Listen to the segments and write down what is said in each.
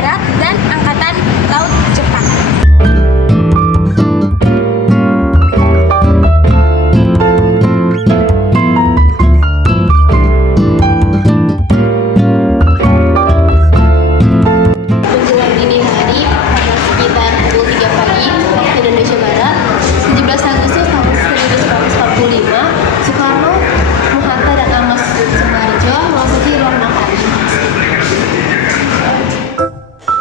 Darat dan Angkatan Laut Jepang. Menjelang dini hari, pada sekitar pukul 3 pagi, Indonesia Barat, 17 Agustus tahun 1945, Soekarno, Bung Hatta, dan Ahmad Subarjo memasuki ruang makan.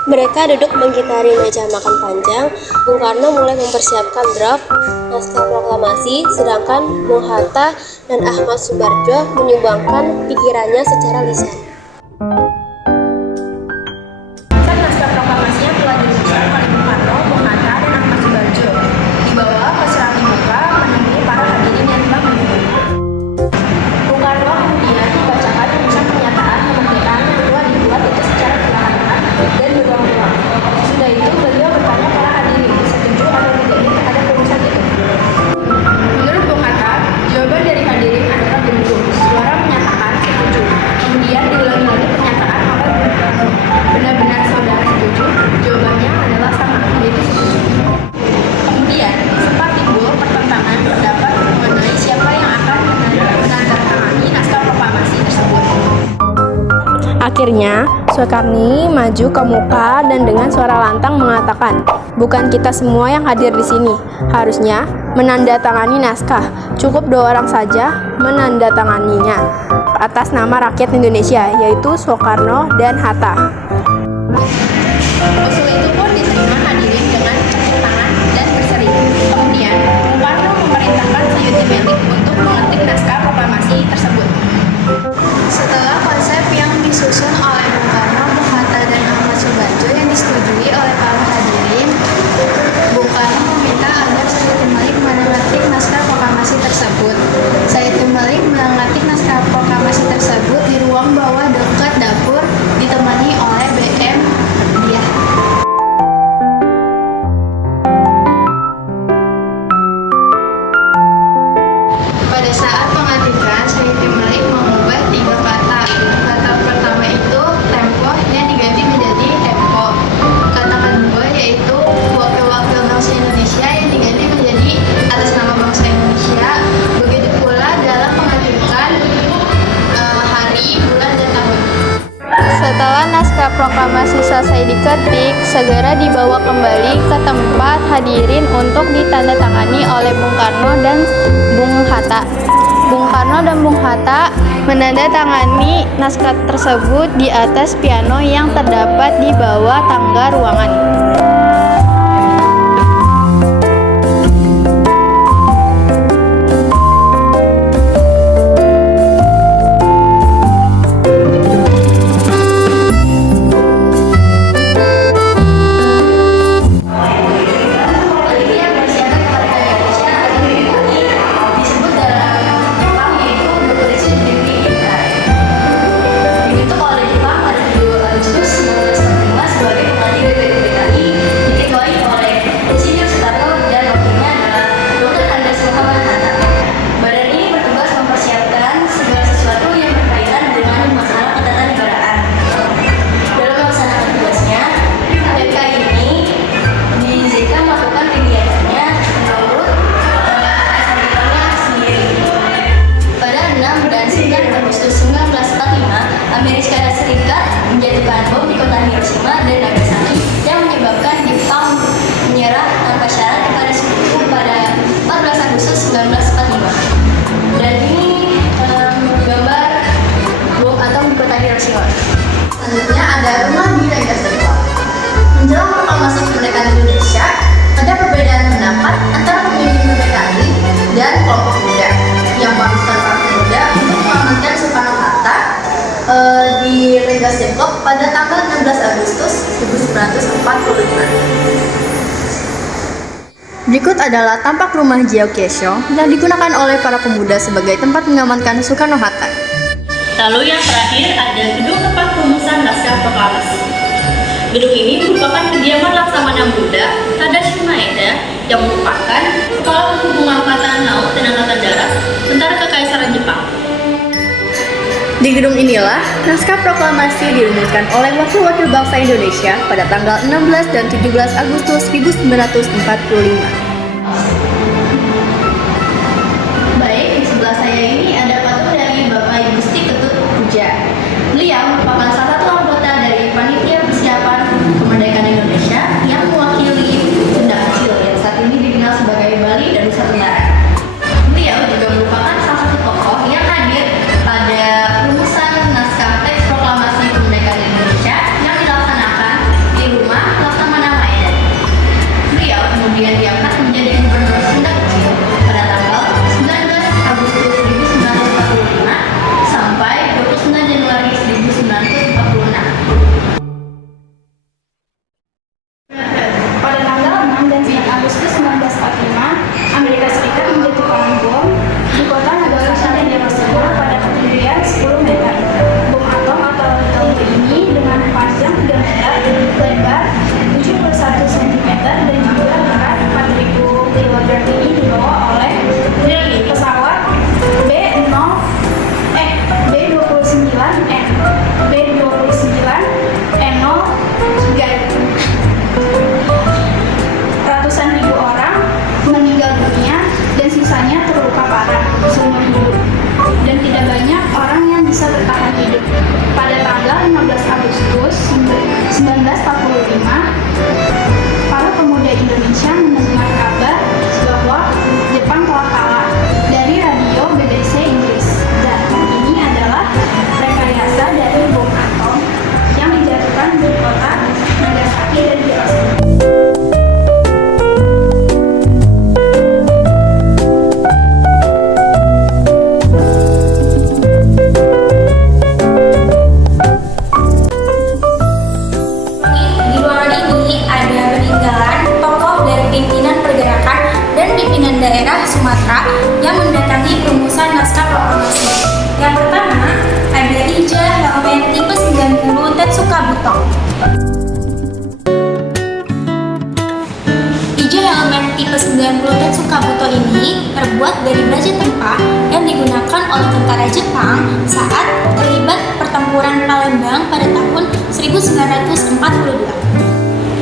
Mereka duduk mengitari meja makan panjang. Bung Karno mulai mempersiapkan draft naskah proklamasi, sedangkan Bung Hatta dan Ahmad Subarjo menyumbangkan pikirannya secara lisan. Naskah proklamasinya telah dirumuskan oleh Bung Karno, Bung Hatta, dan Ahmad Subarjo. Dibawa ke Serambi Muka menemui para hadirin yang telah menunggu. Bung Karno kemudian membacakan rumusan pernyataan kemerdekaan yang telah dibuat itu secara perlahan dan berulang-ulang. Sudah itu beliau bertanya para hadirin setuju atau tidaknya terhadap rumusan itu. Menurut Bung Hatta, jawaban dari hadirin adalah gendut. Suara menyatakan setuju. Kemudian diulangi lagi pernyataan oleh Bung Karno. Benar-benar saudara setuju? Jawabannya adalah sama, yaitu setuju. Kemudian sempat timbul pertentangan pendapat mengenai siapa yang akan menandatangani naskah proklamasi tersebut. Akhirnya, Soekarno maju ke muka dan dengan suara lantang mengatakan, "Bukan kita semua yang hadir di sini. Harusnya menandatangani naskah. Cukup 2 orang saja menandatanganinya atas nama rakyat Indonesia, yaitu Soekarno dan Hatta." Usul itu pun diterima hadirin dengan tepuk tangan dan berseri. Kemudian, Bung Karno memerintahkan Sayuti Melik untuk mengetik naskah proklamasi tersebut. Setelah konsep yang disusun oleh Bung Karno, Bung Hatta, dan Ahmad Subarjo yang disetujui oleh para hadirin, Bung Karno meminta agar Sayuti Melik mengetik naskah proklamasi tersebut. Sayuti Melik mengetik naskah proklamasi tersebut di ruang bawah dekat dapur, ditemani oleh BM Diah. Pada saat pengetikan, Sayuti Melik mengubah 3 kata. Kata pertama itu tempo yang diganti menjadi tempo. Kata kedua yaitu wakil-wakil bangsa Indonesia yang diganti menjadi atas nama bangsa Indonesia. Begitu pula dalam pengetikan hari, bulan, dan tahun. Setelah naskah proklamasi selesai diketik, segera dibawa kembali ke tempat hadirin untuk ditandatangani oleh Bung Karno dan Bung Hatta. Bung Karno dan Bung Hatta menandatangani naskah tersebut di atas piano yang terdapat di bawah tangga ruangan. Dibentuk oleh Jepang pada 7 Agustus 1945 sebagai pengganti BPUPKI, diketuai oleh Insinyur Soekarno dan wakilnya adalah Dr. Andes Muhammad Hatta. Badan ini bertugas mempersiapkan segala sesuatu yang berkaitan dengan masalah ketatanegaraan. Dalam melaksanakan tugasnya, BPKI ini diizinkan melakukan kegiatannya menurut SOP-nya sendiri. Pada 6 dan 9 Agustus 1945, Amerika Serikat menjatuhkan bom di kota Hiroshima dan Nagasaki yang menyebabkan Jepang menyerah tanpa syarat kepada sekutu pada 14 Agustus 1945. Dan ini gambar bom atom di kota Hiroshima. Selanjutnya ada rumah di Rengas Dengklok. Menjelang proklamasi kemerdekaan Indonesia, ada perbedaan pendapat antara pemimpin PKI dan kelompok muda yang memanfaatkan para pemuda untuk mengamankan Soekarno-Hatta di Rengas Dengklok pada tanggal 16 Agustus 1945. Berikut adalah tampak rumah geocache yang digunakan oleh para pemuda sebagai tempat mengamankan Soekarno-Hatta. Lalu yang terakhir ada gedung tempat rumusan naskah proklamasi. Gedung ini merupakan kediaman Laksamana Muda Tadashi Maeda yang merupakan Kepala Penghubung Angkatan Laut dan Angkatan Darat Tentara Kekaisaran Jepang. Di gedung inilah, naskah proklamasi dirumuskan oleh wakil-wakil bangsa Indonesia pada tanggal 16 dan 17 Agustus 1945. Baik, di sebelah saya ini ada patung dari Bapak Gusti Ketut Puja. Beliau merupakan salah satu anggota dari panitia persiapan kemerdekaan Indonesia yang mewakili Sunda Kecil yang saat ini dikenal sebagai Bali dan Nusa Tenggara. Beliau juga merupakan salah satu tokoh yang hadir pada rumusan naskah teks proklamasi kemerdekaan Indonesia yang dilaksanakan di rumah Laksamana Maeda. Beliau kemudian diangkat menjadi Gubernur Sunda Kecil pada tanggal 19 Agustus 1945 sampai 29 Januari 1946. Pada tanggal 6 dan 9 Agustus 1945, Amerika Serikat menjatuhkan bom di kota Nagasaki dan Hiroshima pada ketinggian 10 meter. Bom atom atau atomic ini dengan panjang 3 meter, lebar 71 cm dan juga berat 4.000 kg ini dibawa oleh pesawat B-29N0 Guide. Ratusan ribu orang meninggal dunia dan sisanya terluka parah seumur hidup. Dan tidak banyak orang yang bisa bertahan hidup. Pada tanggal 15 Agustus 1945, para pemuda Indonesia mendengar kabar bahwa Jepang telah kalah dari radio BBC Inggris. Dan ini adalah rekayasa dari bom atom yang dijatuhkan di kota Nagasaki dan Hiroshima. Di ruangan ini ada peninggalan tokoh dari pimpinan pergerakan dan pimpinan daerah Sumatera yang mendatangi perumusan naskah proklamasi. Yang pertama, ada Ija Helmet tipe 90 Tetsuka Butong. Ija Helmet tipe 90 Tetsuka Butong ini terbuat dari baja tempa yang digunakan oleh tentara Jepang saat terlibat pertempuran Palembang pada tahun 1942.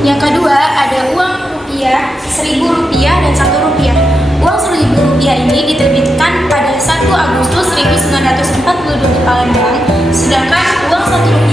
Yang kedua, ada uang rupiah, Rp1.000 dan Rp1. Uang Rp1.000 ini diterbitkan pada 1 Agustus 1942 di Palembang, sedangkan uang Rp1